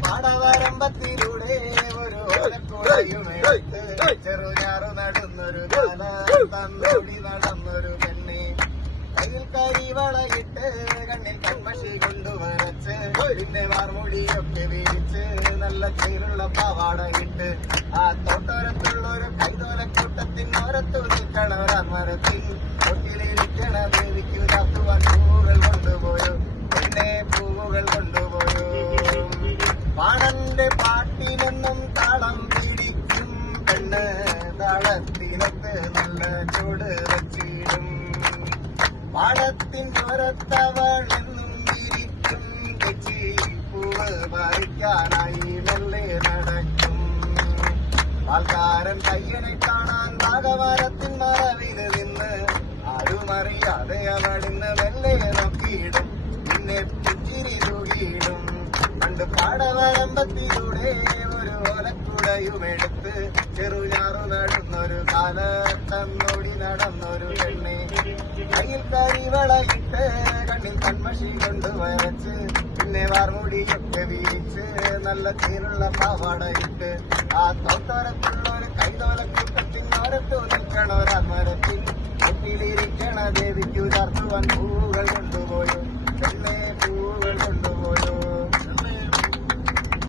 പാടവരമ്പത്തിലൂടെ ഒരു ഓലക്കുടയുമെടുത്ത് ചെറുഞാറു നടന്നൊരു തന്നോടി നടന്നൊരു പെണ്ണെ കയ്യിൽ കരിവളയിട്ട് കണ്ണിൽ കൺമഷി കൊണ്ടുവരച്ച് പിന്നെ വാർമൊഴിയൊക്കെ വീഴിച്ച് നല്ല ചേരുള്ള പാവാടയിട്ട് ആ തോട്ടോരത്തുള്ളൊരു കൈതോലക്കൂട്ടത്തിനോരത്തു നിൽക്കണ ഒരമരത്തിൽ ഒട്ടിലിരിക്കണ ദേവിക്കു ചാത്തുവാൻ പൂവുകൾ കൊണ്ടുപോയോ പിന്നെ പൂവുകൾ കൊണ്ടുപോയോ പാണന്റെ പാട്ടിനെന്നും താളം പിടിക്കും പെണ്ണ് താളത്തിനത്ത് നല്ല ചൂട് വച്ചിടും പാടത്തിൻ പുറത്തവൾ എന്നും ഇരിക്കും തെച്ചി പൂവ് പറിക്കാനായി മെല്ലെ നടക്കും ആൾക്കാരൻ പയ്യനെ കാണാൻ നാഗമരത്തിൻ മറവിൽ നിന്ന് ആരുമറിയാതെ അവളിന്ന് മെല്ലെ നോക്കിയിടും പിന്നെ പുഞ്ചിരി തൂകിയിടും പണ്ട് പാടവരമ്പത്തിലൂടെ ഒരു ഓലക്കുടയുമെടുത്ത് ചെറുഞാറു നടന്നൊരു കാലത്തന്നോടി നടന്നൊരു പെണ്ണെ കയ്യിൽ കരിവളയിട്ട് കണ്ണിൽ കൺമഷി കൊണ്ടുവരച്ച് പിന്നെ വാർമുടിയൊക്കെ വീഴിച്ച് നല്ല ചേരുള്ള പാവാടയിട്ട് ആ തോട്ടോരത്തുള്ളൊരു കൈതോലക്കൂട്ടത്തിനോരത്തു നിൽക്കണ ഒരമരത്തിൽ ഒട്ടിലിരിക്കണ ദേവിക്കു ചാർത്തുവാൻ